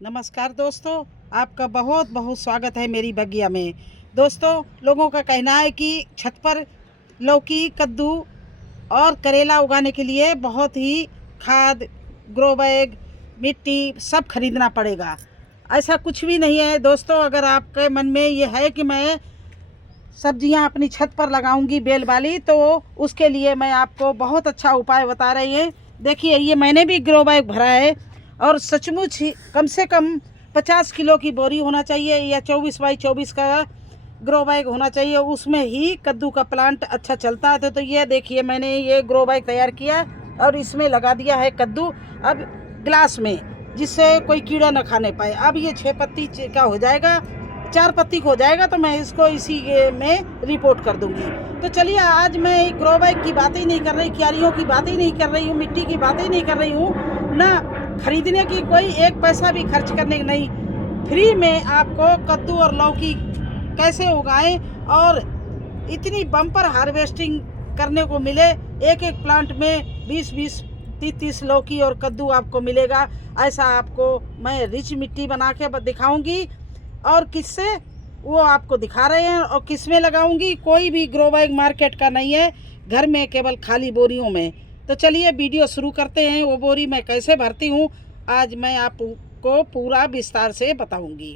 नमस्कार दोस्तों, आपका बहुत बहुत स्वागत है मेरी बगिया में। दोस्तों, लोगों का कहना है कि छत पर लौकी, कद्दू और करेला उगाने के लिए बहुत ही खाद, ग्रो बैग, मिट्टी सब खरीदना पड़ेगा। ऐसा कुछ भी नहीं है दोस्तों। अगर आपके मन में ये है कि मैं सब्जियां अपनी छत पर लगाऊंगी बेल वाली, तो उसके लिए मैं आपको बहुत अच्छा उपाय बता रही हूँ। देखिए, ये मैंने भी ग्रो बैग भरा है और सचमुच ही कम से कम 50 किलो की बोरी होना चाहिए या 24 बाई 24 का ग्रो बैग होना चाहिए। उसमें ही कद्दू का प्लांट अच्छा चलता है। तो ये देखिए, मैंने ये ग्रो बैग तैयार किया और इसमें लगा दिया है कद्दू अब ग्लास में, जिससे कोई कीड़ा न खाने पाए। अब ये 6 पत्ती का हो जाएगा, 4 पत्ती को हो जाएगा तो मैं इसको इसी में रिपोर्ट कर दूंगी। तो चलिए, आज मैं ग्रो बैग की बातें ही नहीं कर रही, क्यारियों की बातें ही नहीं कर रही हूँ, मिट्टी की बातें ही नहीं कर रही हूँ, ना खरीदने की कोई एक पैसा भी खर्च करने की नहीं। फ्री में आपको कद्दू और लौकी कैसे उगाएं और इतनी बम्पर हार्वेस्टिंग करने को मिले। एक एक प्लांट में 20-20, 30-30 लौकी और कद्दू आपको मिलेगा। ऐसा आपको मैं रिच मिट्टी बना के दिखाऊंगी और किससे वो आपको दिखा रहे हैं। और किस में लगाऊंगी, कोई भी ग्रो बैग मार्केट का नहीं है, घर में केवल खाली बोरियों में। तो चलिए वीडियो शुरू करते हैं। वो बोरी मैं कैसे भरती हूँ आज मैं आपको पूरा विस्तार से बताऊंगी।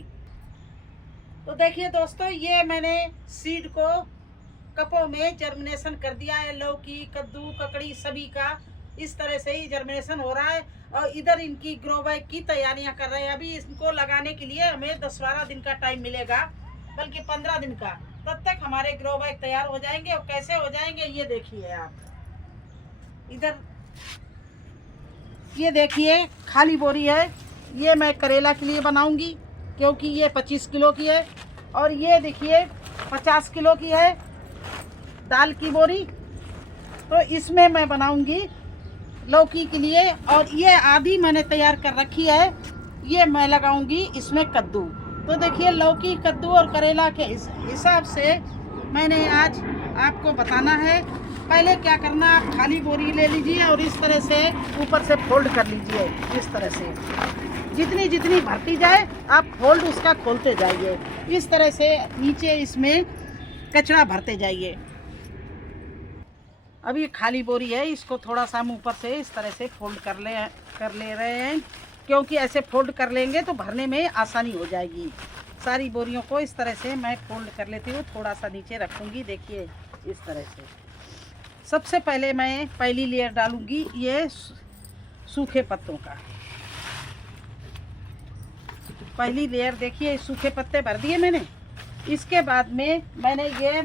तो देखिए दोस्तों, ये मैंने सीड को कपों में जर्मिनेशन कर दिया है। लौकी, कद्दू, ककड़ी सभी का इस तरह से ही जर्मिनेशन हो रहा है। और इधर इनकी ग्रो बैग की तैयारियां कर रहे हैं। अभी इनको लगाने के लिए हमें 10-12 दिन का टाइम मिलेगा, बल्कि 15 दिन का। तब तक हमारे ग्रो बैग तैयार हो जाएंगे। और कैसे हो जाएंगे ये देखिए आप। इधर ये देखिए खाली बोरी है, ये मैं करेला के लिए बनाऊंगी क्योंकि ये 25 किलो की है। और ये देखिए 50 किलो की है दाल की बोरी, तो इसमें मैं बनाऊंगी लौकी के लिए। और ये आधी मैंने तैयार कर रखी है, ये मैं लगाऊंगी इसमें कद्दू। तो देखिए, लौकी, कद्दू और करेला के हिसाब से मैंने आज आपको बताना है। पहले क्या करना, आप खाली बोरी ले लीजिए और इस तरह से ऊपर से फोल्ड कर लीजिए। इस तरह से जितनी जितनी भरती जाए आप फोल्ड उसका खोलते जाइए। इस तरह से नीचे इसमें कचरा भरते जाइए। अब ये खाली बोरी है, इसको थोड़ा सा हम ऊपर से इस तरह से फोल्ड कर ले रहे हैं, क्योंकि ऐसे फोल्ड कर लेंगे तो भरने में आसानी हो जाएगी। सारी बोरियों को इस तरह से मैं फोल्ड कर लेती हूँ, थोड़ा सा नीचे रखूँगी। देखिए इस तरह से। सबसे पहले मैं पहली लेयर डालूँगी ये सूखे पत्तों का। पहली लेयर देखिए, सूखे पत्ते भर दिए मैंने। इसके बाद में मैंने ये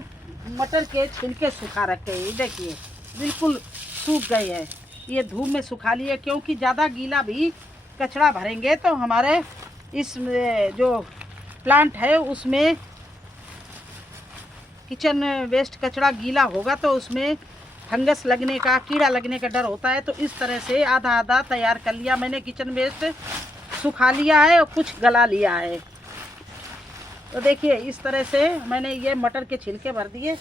मटर के छिलके सुखा रखे हैं। देखिए बिल्कुल सूख गए हैं, ये धूप में सुखा लिए, क्योंकि ज़्यादा गीला भी कचरा भरेंगे तो हमारे इस जो प्लांट है उसमें किचन वेस्ट कचरा गीला होगा तो उसमें फंगस लगने का, कीड़ा लगने का डर होता है। तो इस तरह से आधा आधा तैयार कर लिया मैंने। किचन वेस्ट सुखा लिया है और कुछ गला लिया है। तो देखिए इस तरह से मैंने ये मटर के छिलके भर दिए।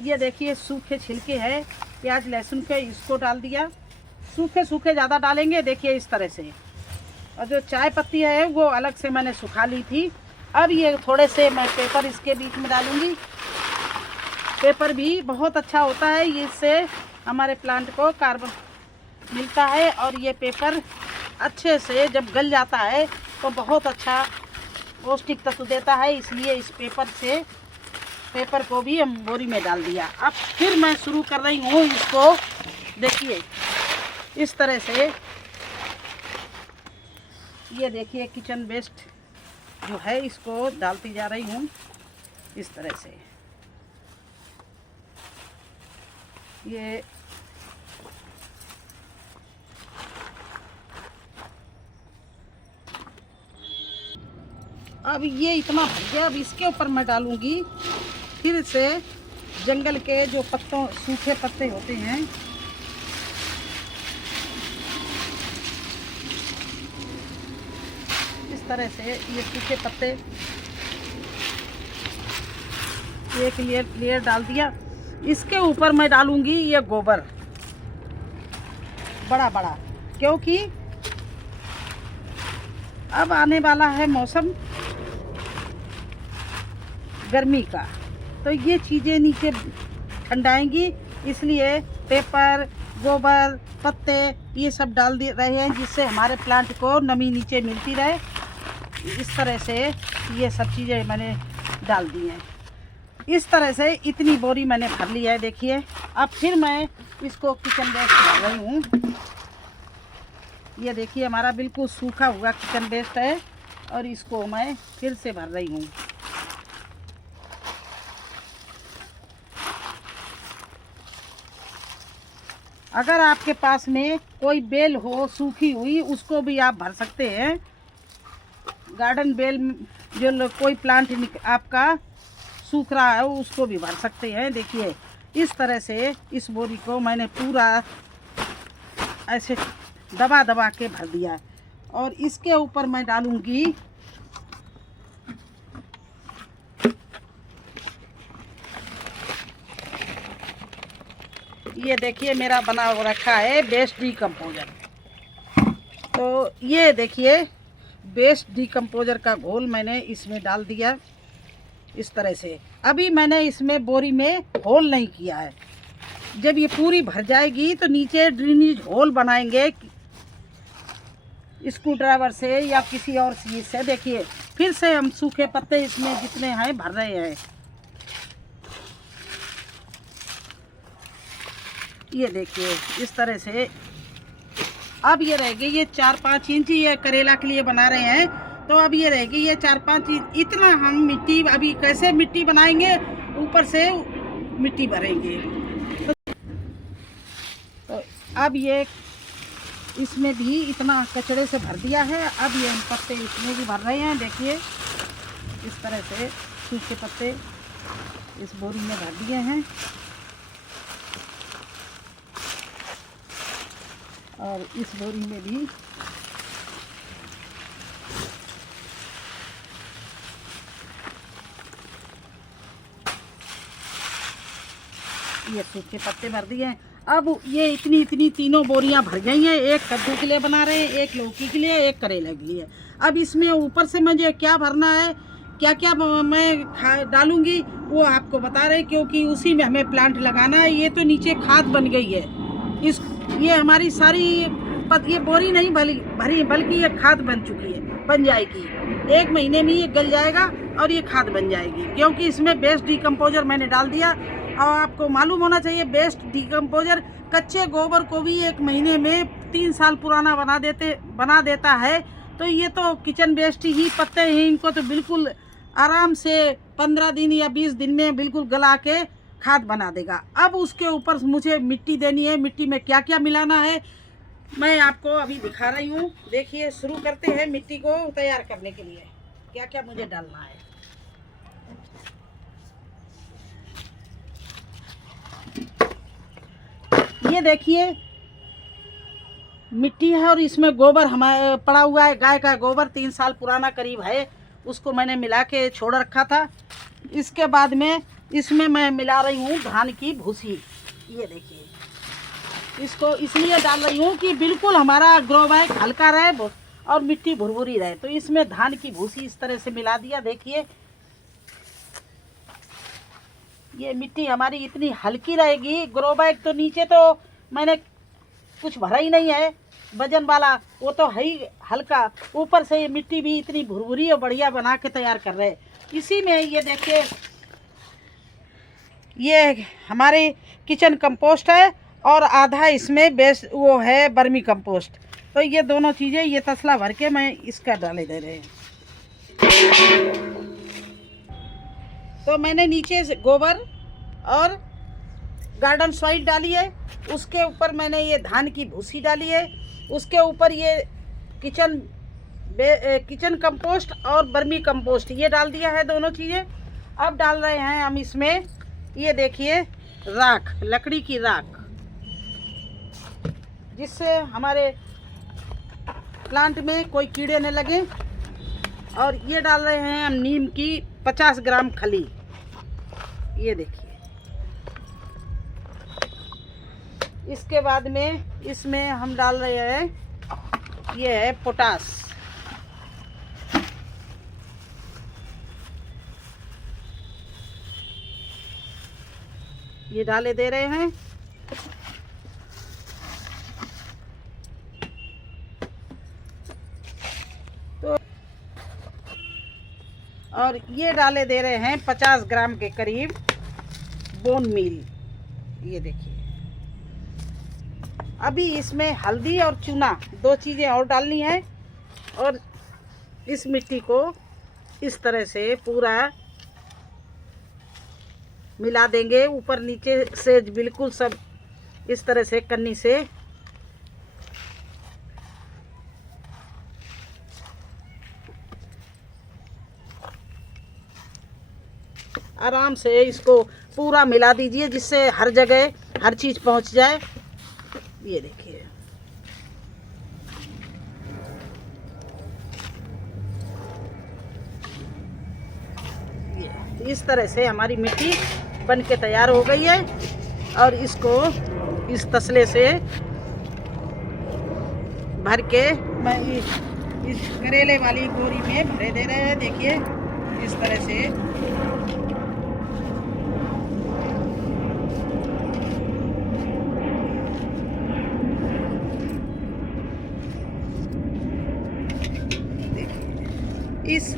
ये देखिए सूखे छिलके हैं प्याज लहसुन के, इसको डाल दिया। सूखे सूखे ज़्यादा डालेंगे, देखिए इस तरह से। और जो चाय पत्ती है वो अलग से मैंने सुखा ली थी। अब ये थोड़े से मैं पेपर इसके बीच में डालूँगी। पेपर भी बहुत अच्छा होता है, इससे हमारे प्लांट को कार्बन मिलता है। और ये पेपर अच्छे से जब गल जाता है तो बहुत अच्छा पौष्टिक तत्व देता है, इसलिए इस पेपर को भी हम बोरी में डाल दिया। अब फिर मैं शुरू कर रही हूँ इसको। देखिए इस तरह से, ये देखिए किचन वेस्ट जो है इसको डालती जा रही हूँ इस तरह से। ये अब ये इतना भर गया। अब इसके ऊपर मैं डालूंगी फिर से जंगल के जो पत्तों, सूखे पत्ते होते हैं। इस तरह से ये सूखे पत्ते एक लेयर डाल दिया। इसके ऊपर मैं डालूंगी ये गोबर बड़ा बड़ा, क्योंकि अब आने वाला है मौसम गर्मी का, तो ये चीज़ें नीचे ठंडाएंगी, इसलिए पेपर, गोबर, पत्ते ये सब डाल दे रहे हैं, जिससे हमारे प्लांट को नमी नीचे मिलती रहे। इस तरह से ये सब चीज़ें मैंने डाल दी हैं। इस तरह से इतनी बोरी मैंने भर ली है। देखिए, अब फिर मैं इसको किचन वेस्ट भर रही हूँ। ये देखिए, हमारा बिल्कुल सूखा हुआ किचन वेस्ट है और इसको मैं फिर से भर रही हूँ। अगर आपके पास में कोई बेल हो सूखी हुई, उसको भी आप भर सकते हैं। गार्डन बेल जो कोई प्लांट आपका सूख रहा है उसको भी भर सकते हैं। देखिए, इस तरह से इस बोरी को मैंने पूरा ऐसे दबा दबा के भर दिया और इसके ऊपर मैं डालूंगी ये देखिए, मेरा बना रखा है बेस्ट डीकम्पोजर। तो ये देखिए, बेस्ट डीकम्पोजर का घोल मैंने इसमें डाल दिया इस तरह से। अभी मैंने इसमें बोरी में होल नहीं किया है। जब ये पूरी भर जाएगी तो नीचे ड्रेनेज होल बनाएंगे स्क्रू ड्राइवर से या किसी और चीज़ से। देखिए, फिर से हम सूखे पत्ते इसमें जितने हैं भर रहे हैं। ये देखिए, इस तरह से। अब ये रहेगी, ये 4-5 इंच ये करेला के लिए बना रहे हैं, तो अब ये रहेगी ये 4-5 इंच। इतना हम मिट्टी अभी कैसे मिट्टी बनाएंगे, ऊपर से मिट्टी भरेंगे। तो अब ये इसमें भी इतना कचड़े से भर दिया है। अब ये हम पत्ते इसमें भी भर रहे हैं। देखिए, इस तरह से सूखे पत्ते इस बोरी में भर दिए हैं और इस बोरी में भी ये सूखे पत्ते भर दिए हैं। अब ये इतनी तीनों बोरियां भर गई हैं। एक कद्दू के लिए बना रहे हैं, एक लौकी के लिए, एक करेले के लिए। अब इसमें ऊपर से मुझे क्या भरना है, क्या क्या मैं डालूंगी वो आपको बता रहे, क्योंकि उसी में हमें प्लांट लगाना है। ये तो नीचे खाद बन गई है। ये हमारी सारी ये बोरी नहीं भरी, बल्कि ये खाद बन चुकी है, बन जाएगी। 1 महीने में ये गल जाएगा और ये खाद बन जाएगी, क्योंकि इसमें बेस्ट डीकम्पोजर मैंने डाल दिया। और आपको मालूम होना चाहिए, बेस्ट डीकम्पोजर कच्चे गोबर को भी 1 महीने में 3 साल पुराना बना देता है। तो ये तो किचन वेस्ट ही पत्ते हैं, इनको तो बिल्कुल आराम से 15 दिन या 20 दिन में बिल्कुल गला के खाद बना देगा। अब उसके ऊपर मुझे मिट्टी देनी है। मिट्टी में क्या क्या मिलाना है मैं आपको अभी दिखा रही हूँ। देखिए, शुरू करते हैं मिट्टी को तैयार करने के लिए क्या क्या मुझे डालना है। ये देखिए, मिट्टी है और इसमें गोबर हमारे पड़ा हुआ है, गाय का गोबर 3 साल पुराना करीब है, उसको मैंने मिला के छोड़ रखा था। इसके बाद में इसमें मैं मिला रही हूँ धान की भूसी। ये देखिए, इसको इसलिए डाल रही हूँ कि बिल्कुल हमारा ग्रो बैग हल्का रहे और मिट्टी भुरभुरी रहे। तो इसमें धान की भूसी इस तरह से मिला दिया। देखिए, ये मिट्टी हमारी इतनी हल्की रहेगी। ग्रो बैग तो नीचे तो मैंने कुछ भरा ही नहीं है वजन वाला, वो तो है ही हल्का। ऊपर से ये मिट्टी भी इतनी भुरभुरी और बढ़िया बना के तैयार कर रहे हैं। इसी में ये देखिए, ये हमारे किचन कंपोस्ट है और आधा इसमें बेस वो है बर्मी कंपोस्ट। तो ये दोनों चीज़ें ये तसला भर के मैं इसका डाले दे रहे हैं। तो मैंने नीचे से गोबर और गार्डन सॉइल डाली है, उसके ऊपर मैंने ये धान की भूसी डाली है, उसके ऊपर ये किचन कंपोस्ट और बर्मी कंपोस्ट ये डाल दिया है, दोनों चीज़ें। अब डाल रहे हैं हम इसमें, ये देखिए, राख, लकड़ी की राख, जिससे हमारे प्लांट में कोई कीड़े न लगे। और ये डाल रहे हैं हम नीम की 50 ग्राम खली। ये देखिए, इसके बाद में इसमें हम डाल रहे हैं, ये है पोटास। ये डाले दे रहे हैं। तो और ये डाले दे रहे हैं 50 ग्राम के करीब बोन मील। ये देखिए, अभी इसमें हल्दी और चूना 2 चीज़ें और डालनी है और इस मिट्टी को इस तरह से पूरा मिला देंगे, ऊपर नीचे से बिल्कुल सब इस तरह से कन्नी से। आराम से इसको पूरा मिला दीजिए जिससे हर जगह हर चीज़ पहुंच जाए। ये देखिए, ये इस तरह से हमारी मिट्टी बन के तैयार हो गई है और इसको इस तसले से भर के मैं इस करेले वाली बोरी में भरे दे रहे हैं। देखिए इस तरह से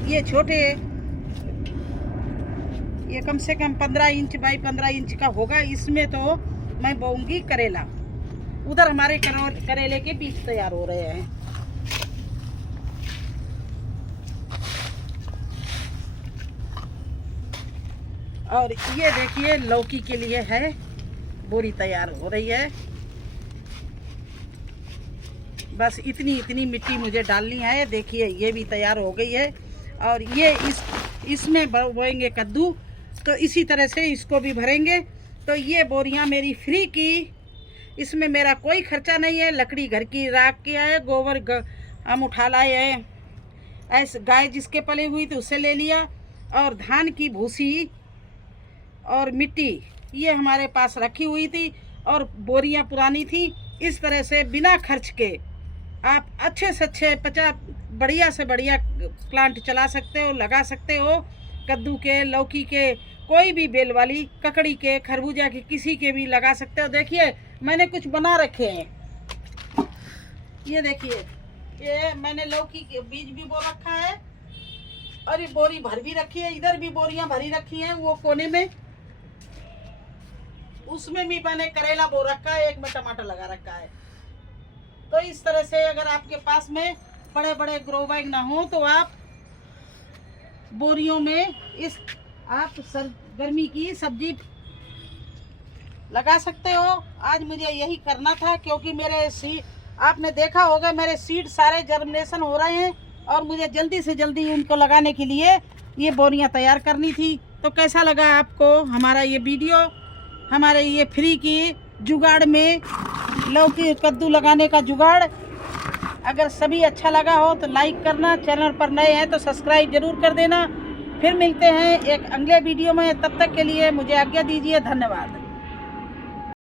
ये छोटे, ये कम से कम 15 इंच बाई 15 इंच का होगा। इसमें तो मैं बोऊंगी करेला। उधर हमारे करेले के बीज तैयार हो रहे हैं। और ये देखिए लौकी के लिए है, बोरी तैयार हो रही है। बस इतनी मिट्टी मुझे डालनी है। देखिए ये भी तैयार हो गई है और ये इसमें बोएंगे कद्दू, तो इसी तरह से इसको भी भरेंगे। तो ये बोरियां मेरी फ्री की, इसमें मेरा कोई खर्चा नहीं है। लकड़ी घर की राख की है, गोबर हम उठा लाए हैं, ऐसे गाय जिसके पले हुई थी उससे ले लिया, और धान की भूसी और मिट्टी ये हमारे पास रखी हुई थी और बोरियां पुरानी थी। इस तरह से बिना खर्च के आप अच्छे से अच्छे 50 बढ़िया से बढ़िया प्लांट चला सकते हो, लगा सकते हो। कद्दू के, लौकी के, कोई भी बेल वाली, ककड़ी के, खरबूजा के, किसी के भी लगा सकते हो। देखिए मैंने कुछ बना रखे हैं। ये देखिए, ये मैंने लौकी के बीज भी बो रखा है और ये बोरी भर भी रखी है। इधर भी बोरियां भरी रखी हैं, वो कोने में, उसमें भी मैंने करेला बो रखा है, एक में टमाटर लगा रखा है। तो इस तरह से अगर आपके पास में बड़े बड़े ग्रो बैग ना हो तो आप बोरियों में आप गर्मी की सब्जी लगा सकते हो। आज मुझे यही करना था क्योंकि मेरे आपने देखा होगा मेरे सीड सारे जर्मिनेशन हो रहे हैं और मुझे जल्दी से जल्दी उनको लगाने के लिए ये बोरियां तैयार करनी थी। तो कैसा लगा आपको हमारा ये वीडियो, हमारे ये फ्री की जुगाड़ में लौकी कद्दू लगाने का जुगाड़? अगर सभी अच्छा लगा हो तो लाइक करना, चैनल पर नए हैं तो सब्सक्राइब जरूर कर देना। फिर मिलते हैं एक अगले वीडियो में, तब तक के लिए मुझे आज्ञा दीजिए। धन्यवाद।